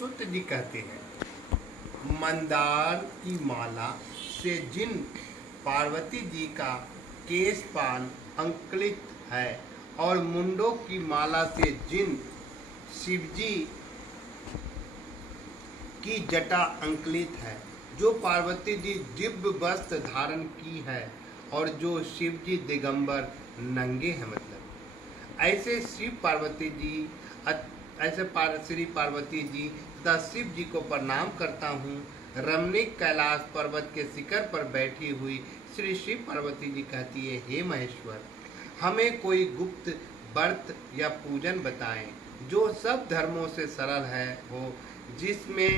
सूत जी कहते हैं, मंदार की माला से जिन पार्वती जी का केशपाल अंकित है और मुंडों की माला से जिन शिवजी की जटा अंकित है, जो पार्वती जी दिव्य वस्त्र धारण की है और जो शिव जी दिगंबर नंगे हैं, मतलब ऐसे शिव पार्वती जी श्री पार्वती जी तथा शिव जी को प्रणाम करता हूँ। रमणीक कैलाश पर्वत के शिखर पर बैठी हुई श्री शिव पार्वती जी कहती है, हे महेश्वर, हमें कोई गुप्त व्रत या पूजन बताएं जो सब धर्मों से सरल है हो, जिसमें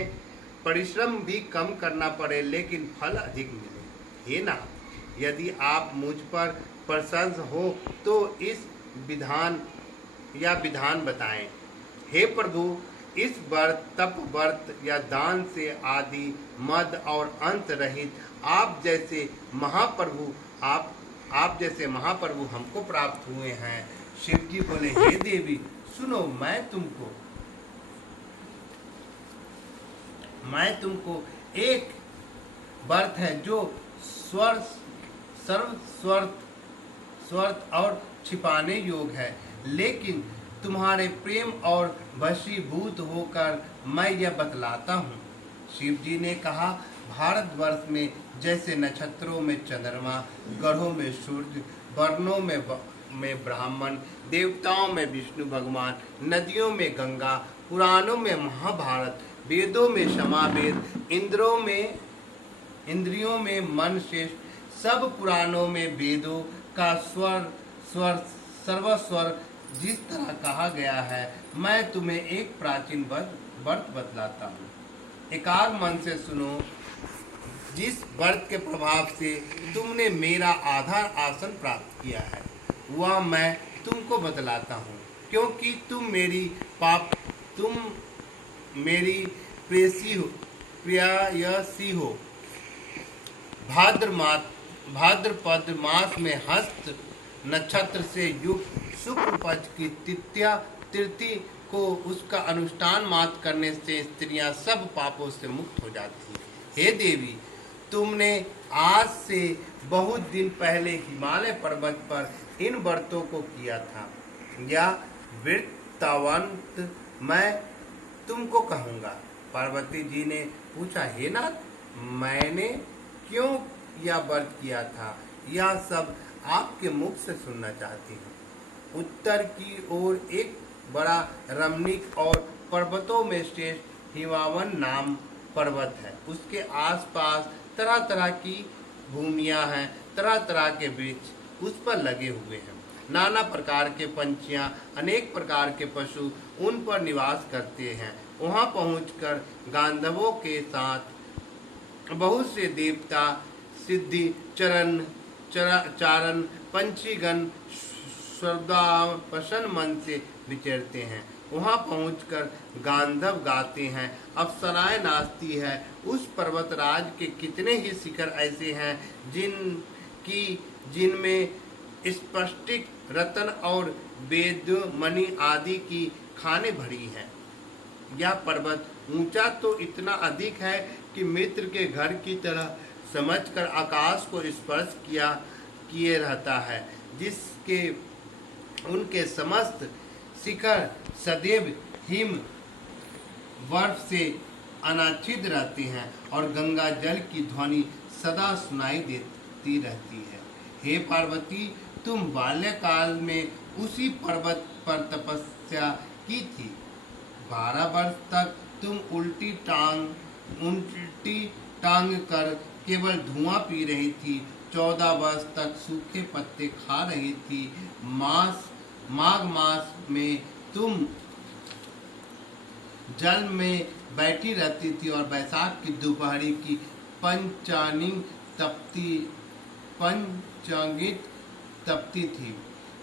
परिश्रम भी कम करना पड़े लेकिन फल अधिक मिले। हे नाथ, यदि आप मुझ पर प्रसन्न हो तो इस विधान बताएं। हे प्रभु, इस व्रत, तप व्रत या दान से आदि मद और अंत रहित आप जैसे महाप्रभु हमको प्राप्त हुए हैं। शिव जी बोले, हे देवी सुनो, मैं तुमको एक व्रत है जो सर्व स्वर्थ और छिपाने योग है, लेकिन तुम्हारे प्रेम और वशीभूत होकर मैं यह बतलाता हूँ। शिव जी ने कहा, भारतवर्ष में जैसे नक्षत्रों में चंद्रमा, ग्रहों में सूर्य, वर्णों में ब्राह्मण, देवताओं में विष्णु भगवान, नदियों में गंगा, पुराणों में महाभारत, वेदों में समावेद, इंद्रियों में मन श्रेष्ठ, सब पुराणों में वेदों का सर्वस्वर जिस तरह कहा गया है, मैं तुम्हें एक प्राचीन व्रत बतलाता हूँ। एकाग्र मन से सुनो। जिस व्रत के प्रभाव से तुमने मेरा आधार आसन प्राप्त किया है, वह मैं तुमको बतलाता हूँ, क्योंकि तुम मेरी प्रेयसी हो। भाद्रपद मास में हस्त नक्षत्र से युक्त शुक्ल पक्ष की तृतीया को उसका अनुष्ठान मात्र करने से स्त्रियां सब पापों से मुक्त हो जाती हैं। हे देवी, तुमने आज से बहुत दिन पहले हिमालय पर्वत पर इन व्रतों को किया था। यह वृत्तांत मैं तुमको कहूँगा। पार्वती जी ने पूछा, हे नाथ, मैंने क्यों यह व्रत किया था, यह सब आपके मुख से सुनना चाहती हूँ। उत्तर की ओर एक बड़ा रमणीक और पर्वतों में श्रेष्ठ हिमावन नाम पर्वत है। उसके आसपास तरह तरह की भूमियां हैं, तरह तरह के वृक्ष उस पर लगे हुए हैं। नाना प्रकार के पंछियां, अनेक प्रकार के पशु उन पर निवास करते हैं। वहां पहुंचकर गांधर्वों के साथ बहुत से देवता, सिद्धि चारण पंछीगण श्रद्धा प्रसन्न मन से विचरते हैं। वहां पहुंचकर गांधर्व गाते हैं, अप्सराएं नाचती है। उस पर्वतराज के कितने ही शिखर ऐसे हैं जिनमें स्फटिक, रत्न और वेदमणि आदि की खानें भरी हैं। यह पर्वत ऊंचा तो इतना अधिक है कि मित्र के घर की तरह समझकर आकाश को स्पर्श किए रहता है, जिसके उनके समस्त शिखर सदैव हिम बर्फ से अनाच्छिद्र रहते हैं और गंगा जल की ध्वनि सदा सुनाई देती रहती है। हे पार्वती, तुम बाल्यकाल में उसी पर्वत पर तपस्या की थी। 12 वर्ष तक तुम उल्टी टांग कर केवल धुआं पी रही थी। 14 वर्ष तक सूखे पत्ते खा रही थी। माघ मास में तुम जल में बैठी रहती थी और बैसाख की दोपहरी की पंचांगिक तपती थी।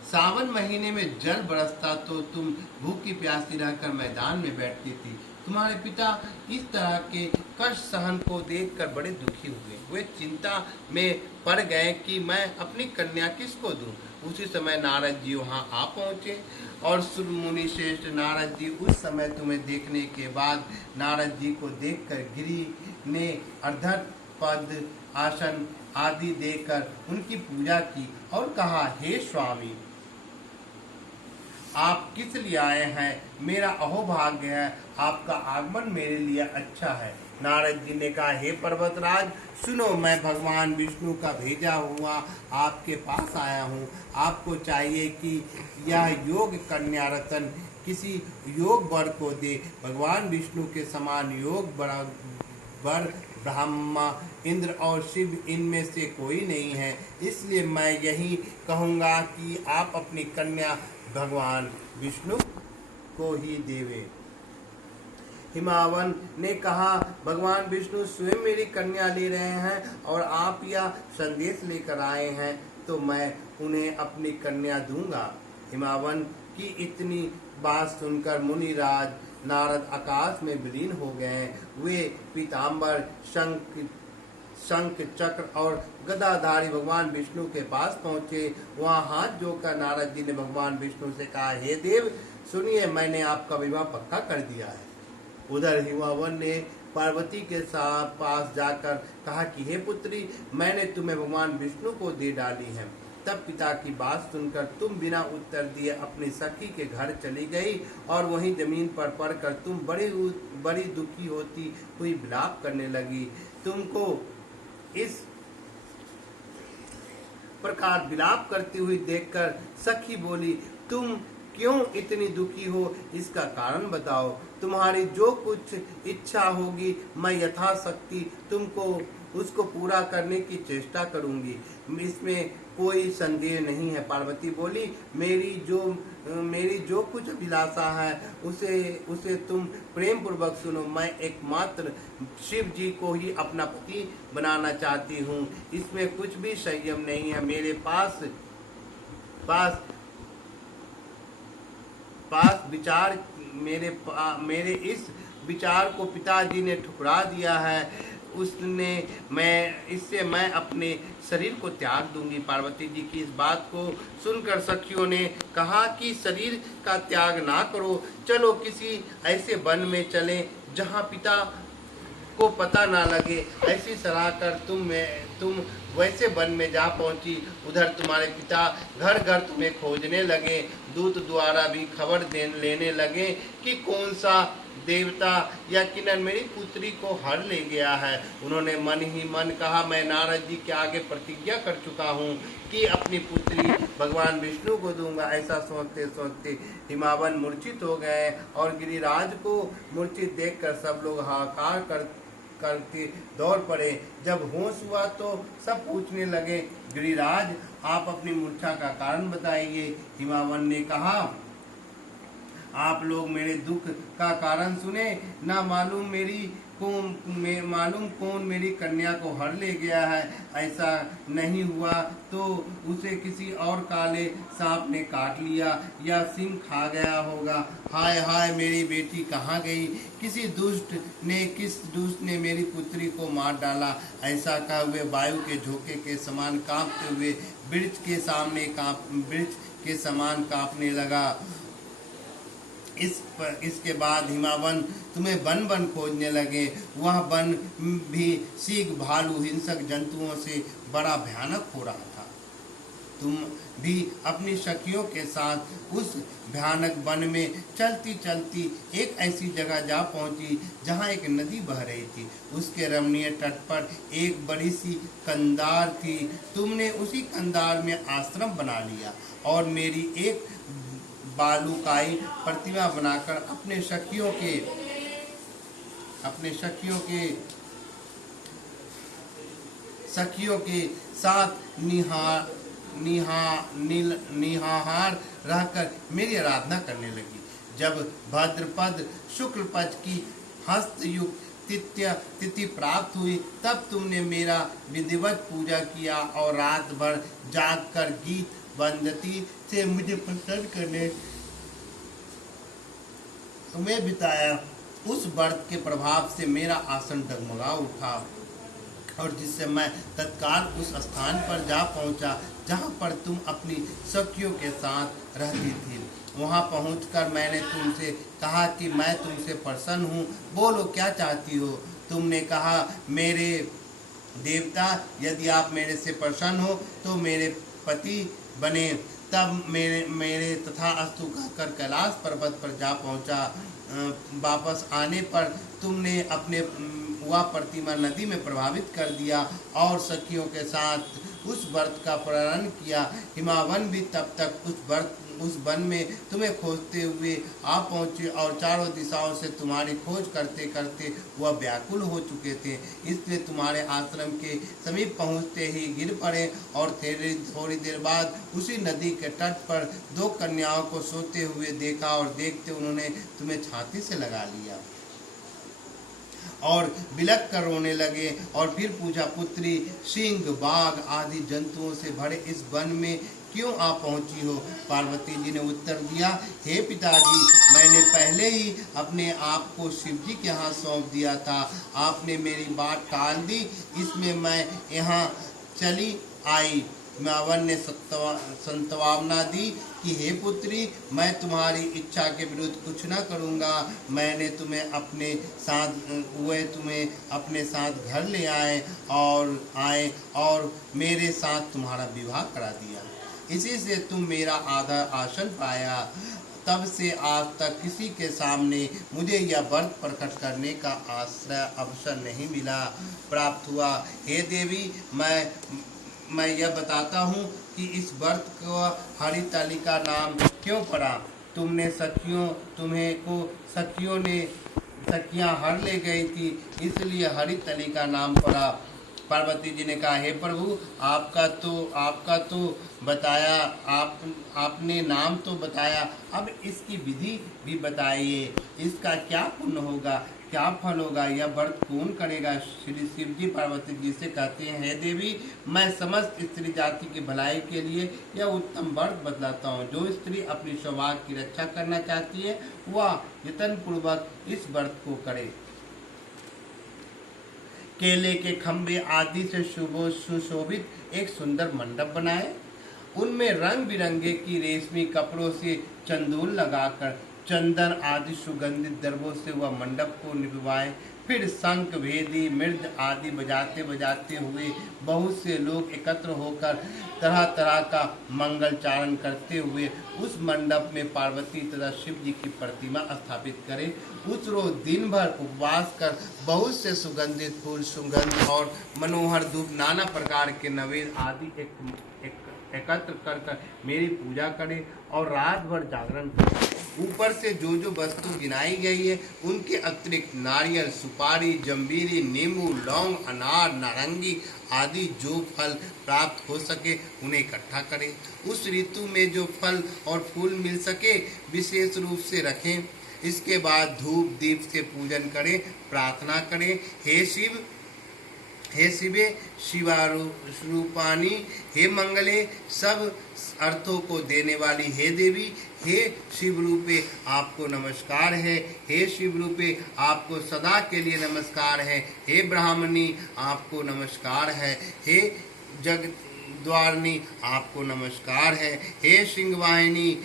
सावन महीने में जल बरसता तो तुम भूखी प्यासी रहकर मैदान में बैठती थी। तुम्हारे पिता इस तरह के कष्ट सहन को देखकर बड़े दुखी हुए। वे चिंता में पड़ गए कि मैं अपनी कन्या किसको दूं। उसी समय नारद जी वहां आ पहुंचे और सुर मुनि श्रेष्ठ नारद जी उस समय तुम्हें देखने के बाद नारद जी को देखकर गिरि ने अर्धत पद आसन आदि देकर उनकी पूजा की और कहा, हे स्वामी, आप किस लिए आए हैं? मेरा अहोभाग्य है, आपका आगमन मेरे लिए अच्छा है। नारद जी ने कहा, हे पर्वतराज, सुनो, मैं भगवान विष्णु का भेजा हुआ आपके पास आया हूँ। आपको चाहिए कि यह योग कन्या रतन किसी योग वर को दे। भगवान विष्णु के समान योग वर ब्रह्मा, इंद्र और शिव इनमें से कोई नहीं है। इसलिए मैं यही कहूँगा कि आप अपनी कन्या भगवान विष्णु को ही देवे। हिमावन ने कहा, भगवान विष्णु स्वयं मेरी कन्या ले रहे हैं और आप यह संदेश लेकर आए हैं, तो मैं उन्हें अपनी कन्या दूंगा। हिमावन की इतनी बात सुनकर मुनिराज नारद आकाश में विलीन हो गए। वे पीताम्बर, शंख चक्र और गदाधारी भगवान विष्णु के पास पहुंचे। वहां हाथ जोड़कर नारद जी ने भगवान विष्णु से कहा, हे देव, सुनिए, मैंने आपका विवाह पक्का कर दिया है। उधर हिमावन ने पार्वती के पास जाकर कहा कि हे पुत्री, मैंने तुम्हें भगवान विष्णु को दे डाली है। तब पिता की बात सुनकर तुम बिना उत्तर दिए अपनी सखी के घर चली गई और वहीं जमीन पर पड़कर तुम बड़ी दुखी होती हुई विलाप करने लगी। तुमको इस प्रकार विलाप करती हुई देखकर सखी बोली, तुम क्यों इतनी दुखी हो? इसका कारण बताओ। तुम्हारी जो कुछ इच्छा होगी मैं यथाशक्ति तुमको उसको पूरा करने की चेष्टा करूंगी, इसमें कोई संदेह नहीं है। पार्वती बोली, मेरी जो कुछ अभिलाषा है उसे तुम प्रेम पूर्वक सुनो। मैं एकमात्र शिव जी को ही अपना पति बनाना चाहती हूँ। इसमें कुछ भी संयम नहीं है। मेरे पास विचार मेरे इस विचार को पिताजी ने ठुकरा दिया है। मैं अपने शरीर को त्याग दूंगी। पार्वती जी की इस बात को सुनकर सखियों ने कहा कि शरीर का त्याग ना करो, चलो किसी ऐसे वन में चलें जहाँ पिता को पता ना लगे। ऐसी सलाह कर तुम वैसे वन में जा पहुंची। उधर तुम्हारे पिता घर घर तुम्हें खोजने लगे। दूत द्वारा भी खबर लेने लगे कि कौन सा देवता या किन्नर मेरी पुत्री को हर ले गया है। उन्होंने मन ही मन कहा, मैं नारद जी के आगे प्रतिज्ञा कर चुका हूँ कि अपनी पुत्री भगवान विष्णु को दूंगा। ऐसा सोचते सोचते हिमावन मूर्छित हो गए और गिरिराज को मूर्छित देखकर सब लोग हाहाकार करते दौड़ पड़े। जब होश हुआ तो सब पूछने लगे, गिरिराज, आप अपनी मूर्छा का कारण बताइए। हिमावन ने कहा, आप लोग मेरे दुख का कारण सुने, ना मालूम कौन मेरी कन्या को हर ले गया है। ऐसा नहीं हुआ तो उसे किसी और काले सांप ने काट लिया या सिंह खा गया होगा। हाय हाय, मेरी बेटी कहाँ गई? किस दुष्ट ने मेरी पुत्री को मार डाला। ऐसा कह हुए वायु के झोंके के समान कांपते हुए वृक्ष के समान कांपने लगा। इसके बाद हिमावन तुम्हें वन वन खोजने लगे। वह वन भी सिंह, भालू, हिंसक जंतुओं से बड़ा भयानक हो रहा था। तुम भी अपनी सखियों के साथ उस भयानक वन में चलती चलती एक ऐसी जगह जा पहुंची जहां एक नदी बह रही थी। उसके रमणीय तट पर एक बड़ी सी कंदार थी। तुमने उसी कंदार में आश्रम बना लिया और मेरी एक बालुकाई प्रतिमा बनाकर अपने सखियों के साथ निहार रहकर मेरी आराधना करने लगी। जब भाद्रपद शुक्ल पक्ष की हस्तयुक्त तिथि प्राप्त हुई, तब तुमने मेरा विधिवत पूजा किया और रात भर जागकर गीत बंदती से मुझे प्रसन्न करने समय बिताया। उस व्रत के प्रभाव से मेरा आसन डगमगा उठा और जिससे मैं तत्काल उस स्थान पर जा पहुंचा जहां पर तुम अपनी सखियों के साथ रहती थी। वहां पहुंचकर मैंने तुमसे कहा कि मैं तुमसे प्रसन्न हूँ, बोलो क्या चाहती हो। तुमने कहा, मेरे देवता, यदि आप मेरे से प्रसन्न हो तो मेरे पति बने। तब मेरे तथा अस्तु कहकर कैलाश पर्वत पर जा पहुंचा। वापस आने पर तुमने अपने वह प्रतिमा नदी में प्रभावित कर दिया और सखियों के साथ उस व्रत का पालन किया। हिमावन भी तब तक उस वन में तुम्हें खोजते हुए आ पहुँचे और चारों दिशाओं से तुम्हारी खोज करते करते वह व्याकुल हो चुके थे। इसलिए तुम्हारे आश्रम के समीप पहुँचते ही गिर पड़े और थोड़ी देर बाद उसी नदी के तट पर दो कन्याओं को सोते हुए देखा और देखते उन्होंने तुम्हें छाती से लगा लिया और बिलख कर रोने लगे। और फिर पूछा, पुत्री, सिंह, बाघ आदि जंतुओं से भरे इस वन में क्यों आ पहुंची हो। पार्वती जी ने उत्तर दिया, हे पिताजी, मैंने पहले ही अपने आप को शिव जी के हाथ सौंप दिया था। आपने मेरी बात टाल दी, इसमें मैं यहाँ चली आई। हिमावन ने संतवावना दी कि हे पुत्री, मैं तुम्हारी इच्छा के विरुद्ध कुछ न करूँगा। मैंने तुम्हें अपने साथ घर ले आए और मेरे साथ तुम्हारा विवाह करा दिया। इसी से तुम मेरा आदर आसन पाया। तब से आज तक किसी के सामने मुझे यह व्रत प्रकट करने का आश्रय अवसर नहीं मिला प्राप्त हुआ। हे देवी, मैं यह बताता हूँ कि इस व्रत को हरितालिका नाम क्यों पड़ा। सखियाँ हर ले गई थी, इसलिए हरितालिका नाम पड़ा। पार्वती जी ने कहा, हे प्रभु, आपका तो बताया, आपने नाम तो बताया, अब इसकी विधि भी बताइए। इसका क्या पुण्य होगा, क्या फल होगा, यह व्रत कौन करेगा। श्री शिव जी पार्वती जी से कहते हैं, हे देवी, मैं समस्त स्त्री जाति की भलाई के लिए यह उत्तम व्रत बतलाता हूँ। जो स्त्री अपनी सौभाग्य की रक्षा करना चाहती है वह यत्न पूर्वक इस व्रत को करे। केले के खंभे आदि से सुशोभित एक सुंदर मंडप बनाए, उनमें रंग बिरंगे की रेशमी कपड़ों से चंदूल लगाकर चंदन आदि सुगंधित दर्भों से वह मंडप को निभवाए। फिर शंख, भेदी, मृद आदि बजाते बजाते हुए बहुत से लोग एकत्र होकर तरह तरह का मंगलचारण करते हुए उस मंडप में पार्वती तथा शिव जी की प्रतिमा स्थापित करें। उस रोज दिन भर उपवास कर बहुत से सुगंधित फूल, सुगंध और मनोहर धूप, नाना प्रकार के नवेद आदि एकत्र कर मेरी पूजा करें और रात भर जागरण करें। ऊपर से जो जो वस्तु गिनाई गई है उनके अतिरिक्त नारियल, सुपारी, जंबीरी, नींबू, लौंग, अनार, नारंगी आदि जो फल प्राप्त हो सके उन्हें इकट्ठा करें। उस ऋतु में जो फल और फूल मिल सके विशेष रूप से रखें। इसके बाद धूप दीप से पूजन करें, प्रार्थना करें, हे शिवे शिवारूपानी, हे मंगले, सब अर्थों को देने वाली हे देवी, हे शिव रूपे आपको नमस्कार है। हे शिव रूपे आपको सदा के लिए नमस्कार है। हे ब्राह्मणी आपको नमस्कार है। हे जगद्वारिणी आपको नमस्कार है। हे सिंहवाहिनी,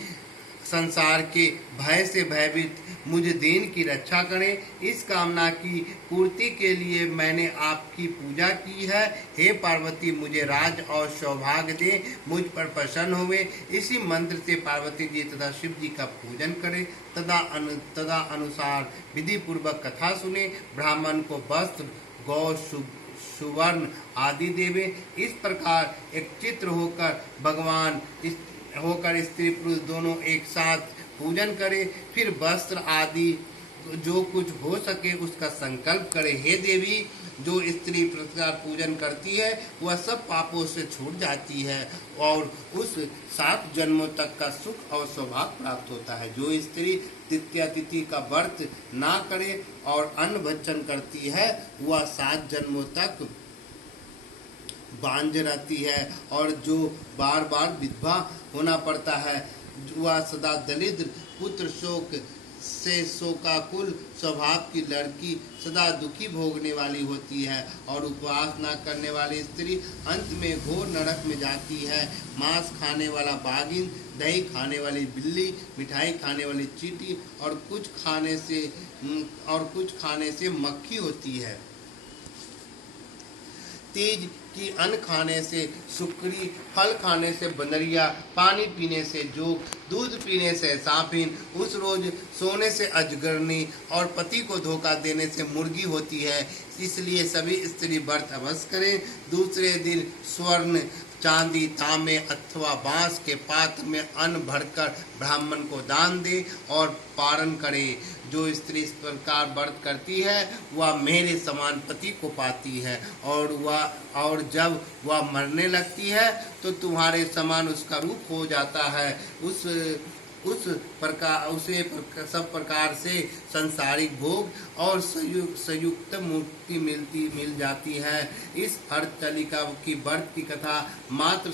संसार के भय से भयभीत मुझ दीन की रक्षा करें। इस कामना की पूर्ति के लिए मैंने आपकी पूजा की है। हे पार्वती, मुझे राज और सौभाग्य दे, मुझ पर प्रसन्न हुए। इसी मंत्र से पार्वती जी तथा शिव जी का पूजन करें। तदा अनुसार विधि पूर्वक कथा सुने। ब्राह्मण को वस्त्र, गौ, सुवर्ण आदि देवे। इस प्रकार एक चित्र होकर स्त्री पुरुष दोनों एक साथ पूजन करे। फिर वस्त्र आदि जो कुछ हो सके उसका संकल्प करे। हे देवी, जो स्त्री प्रकार पूजन करती है वह सब पापों से छूट जाती है और उस 7 जन्मों तक का सुख और सौभाग्य प्राप्त होता है। जो स्त्री तृतीया तिथि का व्रत ना करे और अन्न भक्षण करती है वह 7 जन्मों तक बांझ रहती है और जो बार बार विधवा होना पड़ता है वह सदा दरिद्र, पुत्र शोक, से शोकाकुल स्वभाव की लड़की सदा दुखी भोगने वाली होती है और उपवास न करने वाली स्त्री अंत में घोर नरक में जाती है। मांस खाने वाला बाघिन, दही खाने वाली बिल्ली, मिठाई खाने वाली चींटी और कुछ खाने से मक्खी होती है। तीज की अन्न खाने से सुकरी, फल खाने से बंदरिया, पानी पीने से जोग, दूध पीने से सांपिन, उस रोज सोने से अजगरनी और पति को धोखा देने से मुर्गी होती है। इसलिए सभी स्त्री व्रत अवश्य करें। दूसरे दिन स्वर्ण, चांदी, तांबे अथवा बांस के पात्र में अन्न भरकर ब्राह्मण को दान दे और पारण करे। जो स्त्री इस प्रकार व्रत करती है वह मेरे समान पति को पाती है और जब वह मरने लगती है तो तुम्हारे समान उसका रूप हो जाता है। उसे सब प्रकार से संसारिक भोग और संयुक्त मुक्ति मिल जाती है। इस हरतालिका की व्रत की कथा मात्र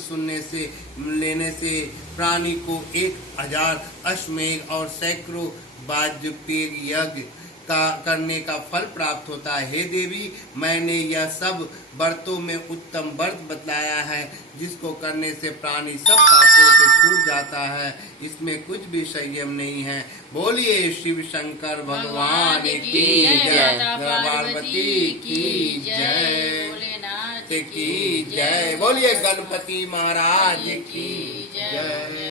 लेने से प्राणी को 1000 अश्वमेध और सैकड़ों वाजपेय यज्ञ करने का फल प्राप्त होता है। हे देवी, मैंने यह सब व्रतों में उत्तम व्रत बतलाया है जिसको करने से प्राणी सब पापों से छूट जाता है। इसमें कुछ भी संयम नहीं है। बोलिए शिव शंकर भगवान की जय, पार्वती की जय, भोलेनाथ की जय। बोलिए गणपति महाराज की जय।